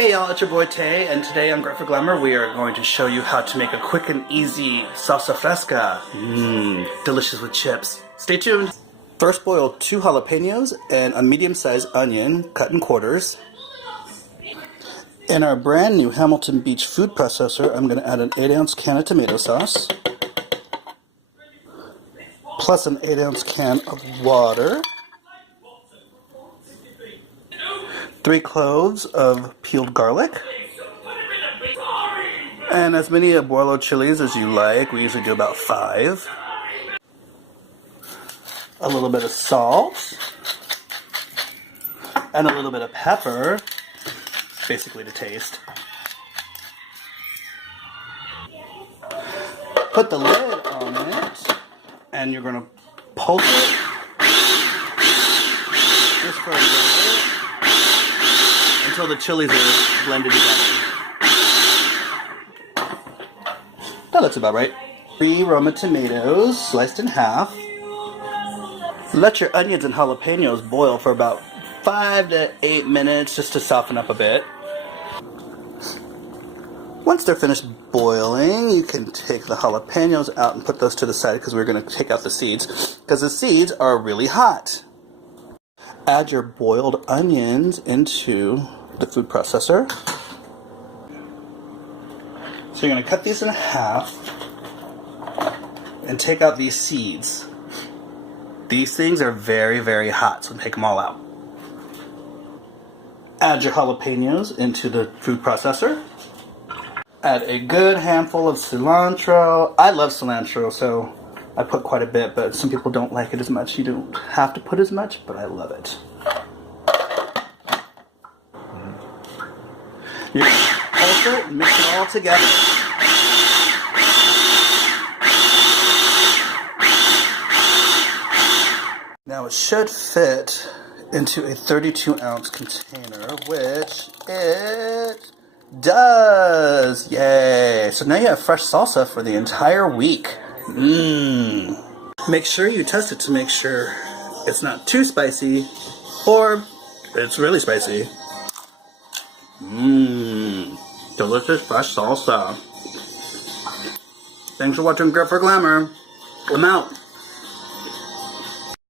Hey y'all, it's your boy Tay, and today on Grit4Glamour we are going to show you how to make a quick and easy salsa fresca. Delicious with chips. Stay tuned. First boil 2 jalapenos and a medium-sized onion cut in quarters. In our brand new Hamilton Beach food processor, I'm going to add an 8-ounce can of tomato sauce, plus an 8-ounce can of water, 3 cloves of peeled garlic, and as many arborio chiles as you like. We usually do about 5. A little bit of salt, and a little bit of pepper, basically to taste. Put the lid on it, and you're going to pulse it just for a little bit until the chilies are blended together. That looks about right. 3 Roma tomatoes sliced in half. Let your onions and jalapenos boil for about 5 to 8 minutes just to soften up a bit. Once they're finished boiling, you can take the jalapenos out and put those to the side because we're going to take out the seeds because the seeds are really hot. Add your boiled onions into the food processor. So you're going to cut these in half and take out these seeds. These things are very, very hot, so take them all out. Add your jalapenos into the food processor. Add a good handful of cilantro. I love cilantro, so I put quite a bit, but some people don't like it as much. You don't have to put as much, but I love it. You're going to pulse it and mix it all together. Now it should fit into a 32-ounce container, which it does! Yay! So now you have fresh salsa for the entire week. Make sure you test it to make sure it's not too spicy or it's really spicy. Delicious fresh salsa. Thanks for watching Grit4Glamour. I'm out.